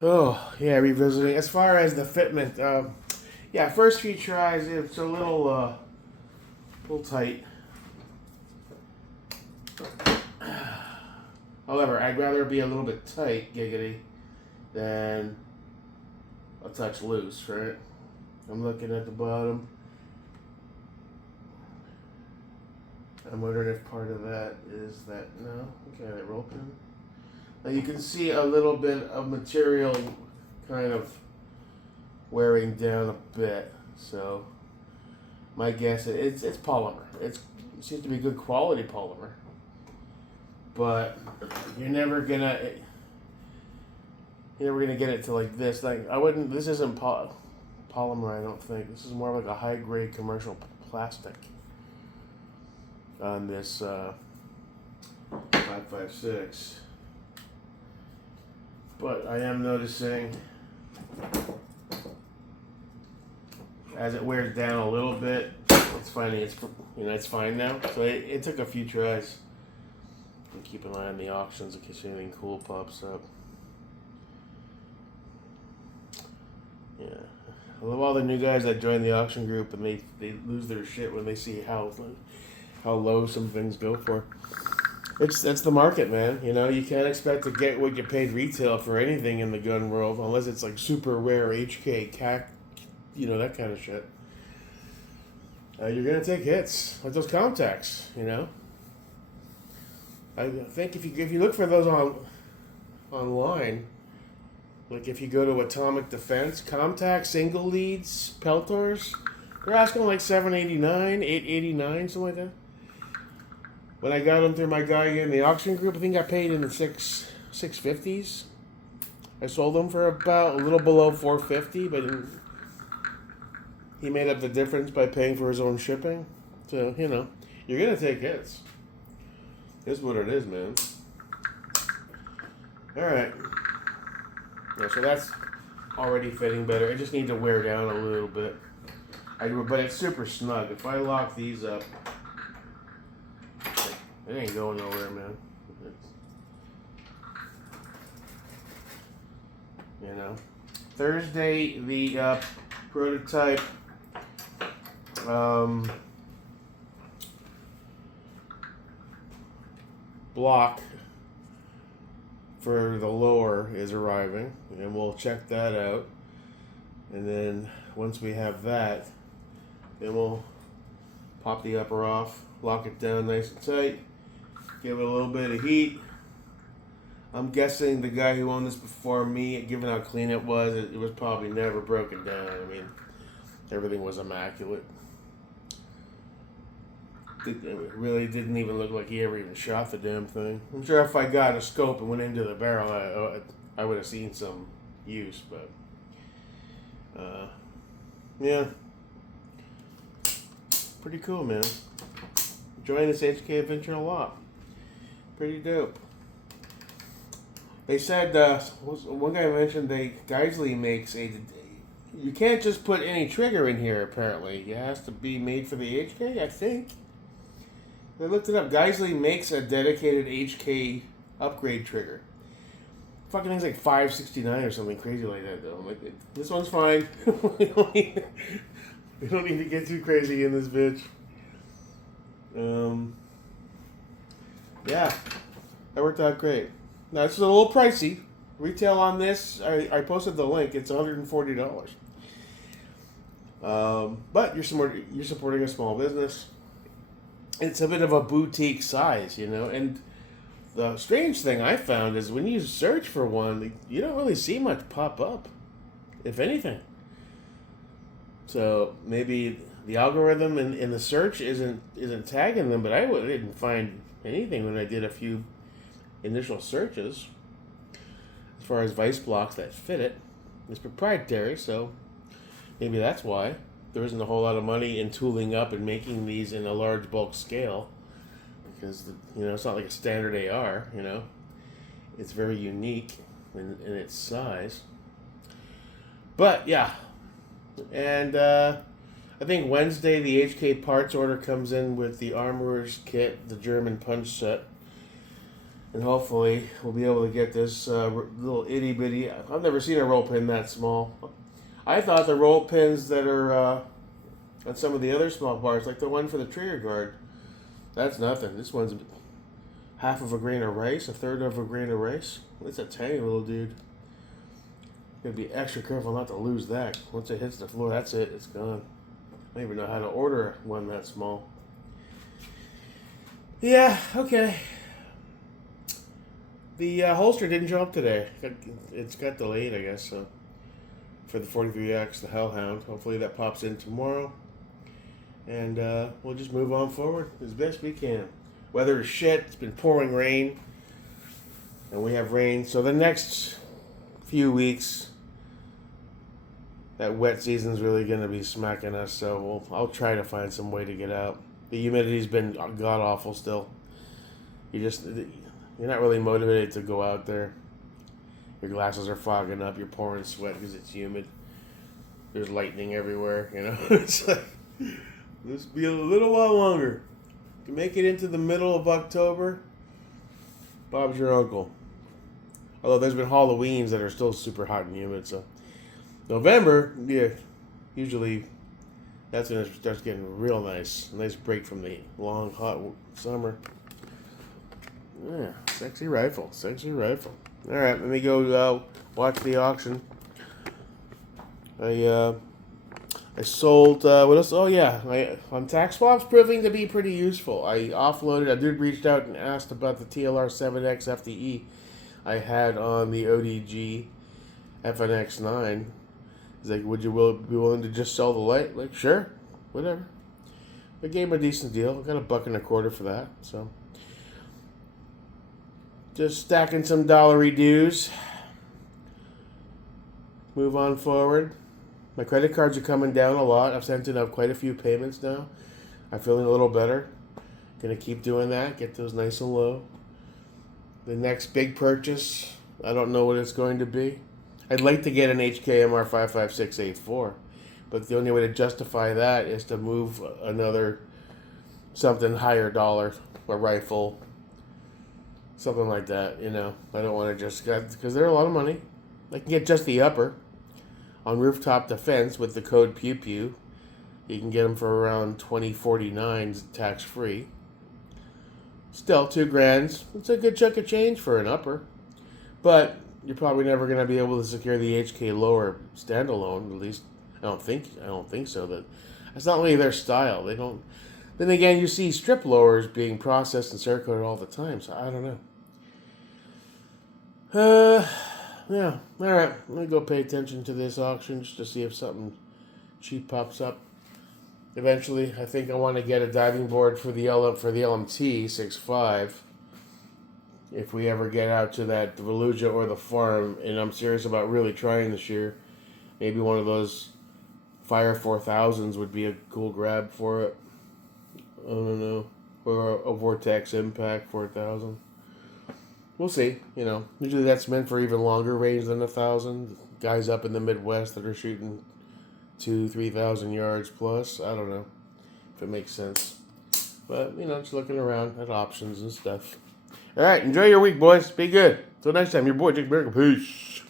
Oh, yeah, revisiting. As far as the fitment, yeah, first few tries, it's a little tight. However, I'd rather be a little bit tight, giggity, than a touch loose, right? I'm looking at the bottom. I'm wondering if part of that is that, no, okay, that roll pin. Now you can see a little bit of material kind of wearing down a bit, so my guess is it's polymer. It seems to be good quality polymer, but you're never gonna you're never gonna get it to like this. Like I wouldn't. This isn't polymer. I don't think this is more like a high grade commercial plastic on this 556. But I am noticing as it wears down a little bit, it's finding it's fine now. So it took a few tries. And keep an eye on the auctions in case anything cool pops up. Yeah, I love all the new guys that join the auction group and they lose their shit when they see how low some things go for. It's the market, man. You know, you can't expect to get what you paid retail for anything in the gun world unless it's like super rare HK, CAC, that kind of shit. You're gonna take hits like those contacts. I think if you look for those online, like if you go to Atomic Defense, Comtac single leads, Peltors, they're asking like 789, 889, something like that. When I got them through my guy in the auction group, I think I paid in the 650s. I sold them for about a little below 450, but he made up the difference by paying for his own shipping. So you're gonna take hits. Is what it is, man. All right. Yeah, so that's already fitting better. It just needs to wear down a little bit. But it's super snug. If I lock these up, it ain't going nowhere, man. You know. Thursday, the prototype block for the lower is arriving, and we'll check that out. And then once we have that, then we'll pop the upper off, lock it down nice and tight, give it a little bit of heat. I'm guessing the guy who owned this before me, given how clean it was probably never broken down. I mean, everything was immaculate. It really didn't even look like he ever even shot the damn thing. I'm sure if I got a scope and went into the barrel, I would have seen some use, but yeah, pretty cool, man. Enjoying this HK adventure a lot. Pretty dope. They said one guy mentioned Geisley makes a. You can't just put any trigger in here. Apparently, it has to be made for the HK. I think. I looked it up. Geisley makes a dedicated HK upgrade trigger. Fucking thing's like 569 or something crazy like that, though. I'm like, this one's fine. We don't need to get too crazy in this bitch. Yeah, that worked out great. Now, it's a little pricey. Retail on this, I posted the link. It's $140. But you're supporting a small business. It's a bit of a boutique size, and the strange thing I found is when you search for one, you don't really see much pop up, if anything. So maybe the algorithm in the search isn't tagging them, but I didn't find anything when I did a few initial searches as far as Vise blocks that fit it. It's proprietary, so maybe that's why there isn't a whole lot of money in tooling up and making these in a large bulk scale, because it's not like a standard AR. It's very unique in its size. But yeah, and I think Wednesday the HK parts order comes in with the Armorer's kit, the German punch set. And hopefully we'll be able to get this little itty bitty. I've never seen a roll pin that small. I thought the roll pins that are on some of the other small bars, like the one for the trigger guard, that's nothing. This one's half of a grain of rice, a third of a grain of rice. It's a tiny little dude. Gotta be extra careful not to lose that. Once it hits the floor, that's it. It's gone. I don't even know how to order one that small. Yeah, okay. The holster didn't show up today. It's got delayed, I guess, so for the 43X, the Hellhound. Hopefully that pops in tomorrow. And we'll just move on forward as best we can. Weather is shit. It's been pouring rain. And we have rain. So the next few weeks, that wet season's really going to be smacking us. So I'll try to find some way to get out. The humidity's been god-awful still. You're not really motivated to go out there. Your glasses are fogging up. You're pouring sweat because it's humid. There's lightning everywhere, you know. It's like, this will be a little while longer. To make it into the middle of October, Bob's your uncle. Although there's been Halloweens that are still super hot and humid, so November, yeah, usually that's when it starts getting real nice. A nice break from the long, hot summer. Yeah, sexy rifle. All right, let me go watch the auction. I sold, what else? Oh, yeah, on tax swaps proving to be pretty useful. I offloaded, a dude reached out and asked about the TLR 7X FDE I had on the ODG FNX9. He's like, would you be willing to just sell the light? Like, sure, whatever. I gave him a decent deal. I got $1.25 for that, so. Just stacking some dollary dues. Move on forward. My credit cards are coming down a lot. I've sent in quite a few payments now. I'm feeling a little better. Gonna keep doing that. Get those nice and low. The next big purchase, I don't know what it's going to be. I'd like to get an HKMR 55684, but the only way to justify that is to move another something higher dollar, a rifle, something like that, you know. I don't want to just get, because they're a lot of money. I can get just the upper on Rooftop Defense with the code Pew Pew. You can get them for around $20.49 tax free. Still, $2,000. It's a good chunk of change for an upper, but you're probably never going to be able to secure the HK lower standalone. At least I don't think so. That's not really their style. They don't. Then again, you see strip lowers being processed and Cerakoted all the time, so I don't know. Yeah, alright. Let me go pay attention to this auction just to see if something cheap pops up. Eventually, I think I want to get a diving board for the LMT 6.5. If we ever get out to that Volusia or the farm, and I'm serious about really trying this year, maybe one of those Fire 4000s would be a cool grab for it. I don't know. Or a Vortex Impact 4000. We'll see. You know, usually that's meant for even longer range than 1,000. Guys up in the Midwest that are shooting 2,000-3,000 yards plus. I don't know if it makes sense. But, you know, just looking around at options and stuff. All right, enjoy your week, boys. Be good. Till next time, your boy, Jake America. Peace.